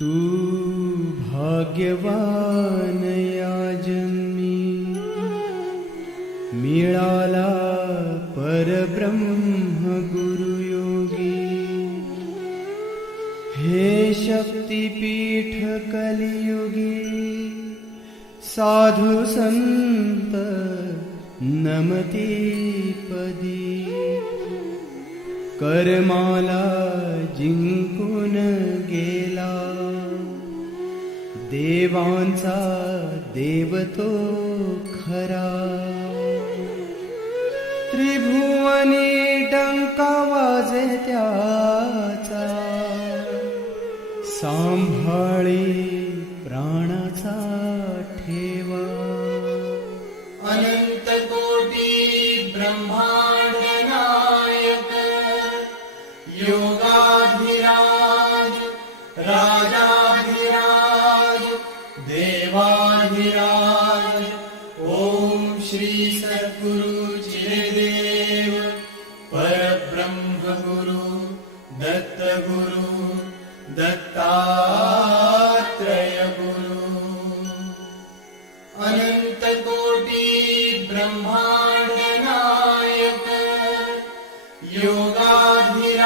तू भाग्यवान या जन्मी मिळाला परब्रह्म गुरुयोगी. हे शक्तिपीठ कलियुगी साधु संत नमती पदी. कर्माला जिंकून गेला देवांचा देव तो खरा. त्रिभुवनी डंका वाजे त्याचा सांभाळी प्राणाचा ठेवा. अनंत कोटी ब्रह्मांड नायक योगाधिराज राजाधिराज देवाधिराज ओम श्री सद्गुरु चिरदेव परब्रह्म गुरु दत्तगुरु दत्तात्रय गुरु. अनंत कोटी ब्रह्मांड नायक योगाधिराज